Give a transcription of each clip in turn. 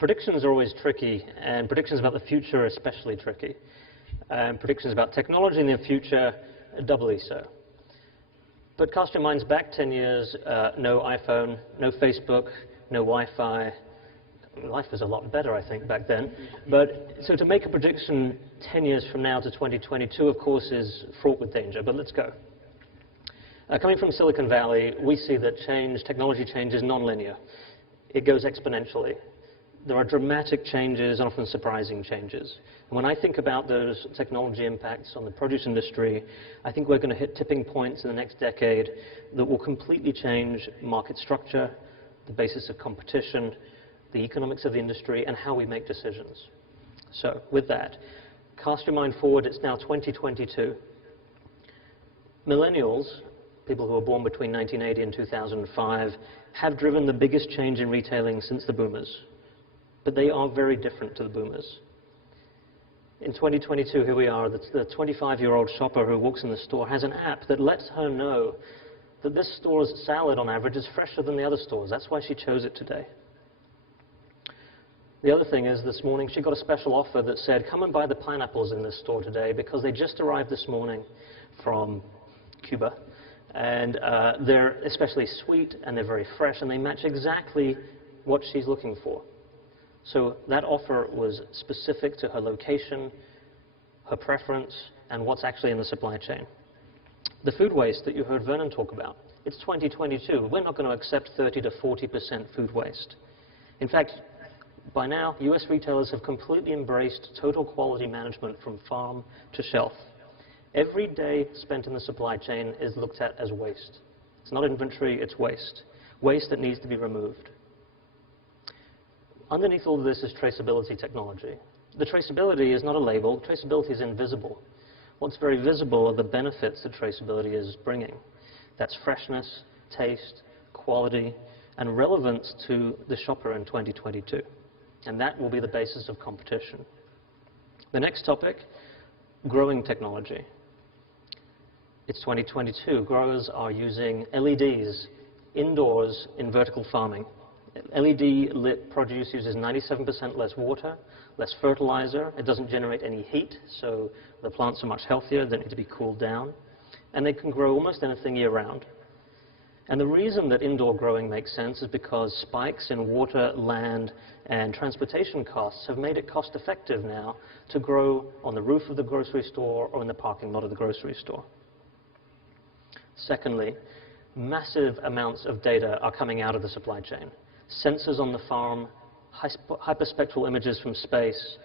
Predictions are always tricky, and predictions about the future are especially tricky. Predictions about technology in the future are doubly so. But cast your minds back 10 years, no iPhone, no Facebook, no Wi-Fi. Life was a lot better, I think, back then. But so to make a prediction 10 years from now to 2022, of course, is fraught with danger. But let's go. Coming from Silicon Valley, we see that technology change is nonlinear. It goes exponentially. There are dramatic changes and often surprising changes. And when I think about those technology impacts on the produce industry, I think we're going to hit tipping points in the next decade that will completely change market structure, the basis of competition, the economics of the industry, and how we make decisions. So with that, cast your mind forward. It's now 2022. Millennials, people who were born between 1980 and 2005, have driven the biggest change in retailing since the boomers. But they are very different to the boomers. In 2022, here we are, the 25-year-old shopper who walks in the store has an app that lets her know that this store's salad, on average, is fresher than the other stores. That's why she chose it today. The other thing is, this morning, she got a special offer that said, come and buy the pineapples in this store today because they just arrived this morning from Cuba. And they're especially sweet, and they're very fresh, and they match exactly what she's looking for. So that offer was specific to her location, her preference, and what's actually in the supply chain. The food waste that you heard Vernon talk about, it's 2022. We're not going to accept 30 to 40% food waste. In fact, by now, US retailers have completely embraced total quality management from farm to shelf. Every day spent in the supply chain is looked at as waste. It's not inventory, it's waste. Waste that needs to be removed. Underneath all of this is traceability technology. The traceability is not a label. Traceability is invisible. What's very visible are the benefits that traceability is bringing. That's freshness, taste, quality, and relevance to the shopper in 2022. And that will be the basis of competition. The next topic, growing technology. It's 2022. Growers are using LEDs indoors in vertical farming. LED-lit produce uses 97% less water, less fertilizer. It doesn't generate any heat, so the plants are much healthier. They need to be cooled down. And they can grow almost anything year-round. And the reason that indoor growing makes sense is because spikes in water, land, and transportation costs have made it cost-effective now to grow on the roof of the grocery store or in the parking lot of the grocery store. Secondly, massive amounts of data are coming out of the supply chain. Sensors on the farm, hyperspectral images from space.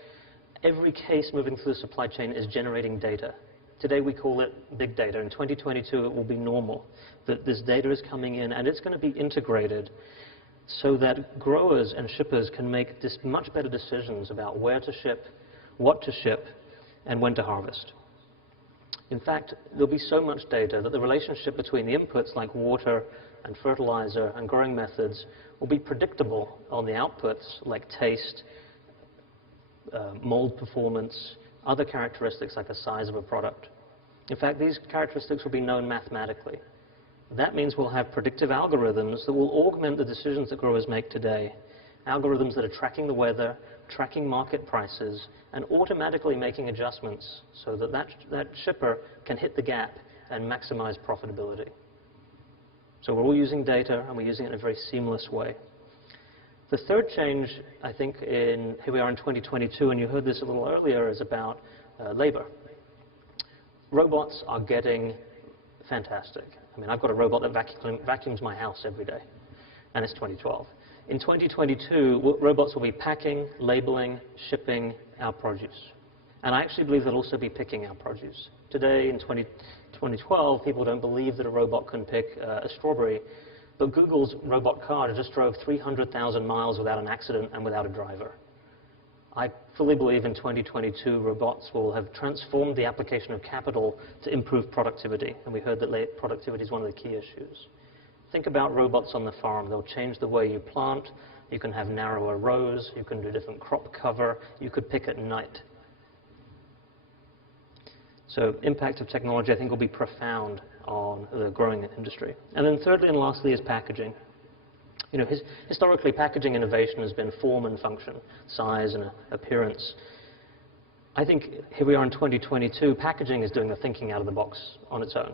Every case moving through the supply chain is generating data. Today we call it big data. In 2022 it will be normal that this data is coming in, and it's going to be integrated so that growers and shippers can make much better decisions about where to ship, what to ship, and when to harvest. In fact, there'll be so much data that the relationship between the inputs like water and fertilizer and growing methods will be predictable on the outputs like taste, mold performance, other characteristics like the size of a product. In fact, these characteristics will be known mathematically. That means we'll have predictive algorithms that will augment the decisions that growers make today. Algorithms that are tracking the weather, tracking market prices, and automatically making adjustments so that that shipper can hit the gap and maximize profitability. So we're all using data, and we're using it in a very seamless way. The third change, I think, here we are in 2022, and you heard this a little earlier, is about labor. Robots are getting fantastic. I mean, I've got a robot that vacuums my house every day, and it's 2012. In 2022, robots will be packing, labeling, shipping our produce. And I actually believe they'll also be picking our produce. Today, in 2012, people don't believe that a robot can pick a strawberry, but Google's robot car just drove 300,000 miles without an accident and without a driver. I fully believe in 2022, robots will have transformed the application of capital to improve productivity, and we heard that productivity is one of the key issues. Think about robots on the farm. They'll change the way you plant. You can have narrower rows. You can do different crop cover. You could pick at night. So impact of technology, I think, will be profound on the growing industry. And then thirdly and lastly is packaging. You know, historically, packaging innovation has been form and function, size and appearance. I think here we are in 2022, packaging is doing the thinking out of the box on its own.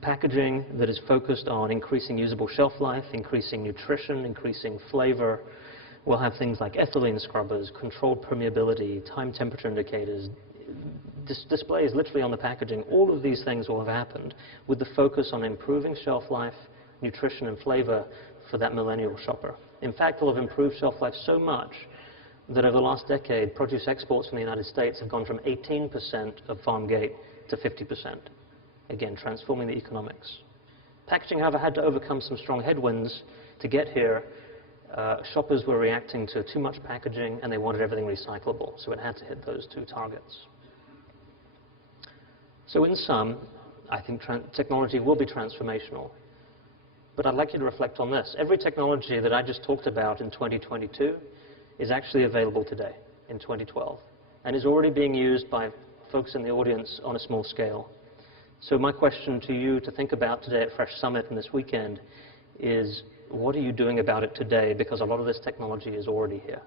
Packaging that is focused on increasing usable shelf life, increasing nutrition, increasing flavor, will have things like ethylene scrubbers, controlled permeability, time temperature indicators, displays literally on the packaging. All of these things will have happened with the focus on improving shelf life, nutrition and flavor for that millennial shopper. In fact, they'll have improved shelf life so much that over the last decade, produce exports from the United States have gone from 18% of farm gate to 50%. Again, transforming the economics. Packaging, however, had to overcome some strong headwinds to get here. Shoppers were reacting to too much packaging and they wanted everything recyclable, so it had to hit those two targets. So in sum, I think technology will be transformational. But I'd like you to reflect on this. Every technology that I just talked about in 2022 is actually available today, in 2012, and is already being used by folks in the audience on a small scale. So my question to you to think about today at Fresh Summit and this weekend is, what are you doing about it today? Because a lot of this technology is already here.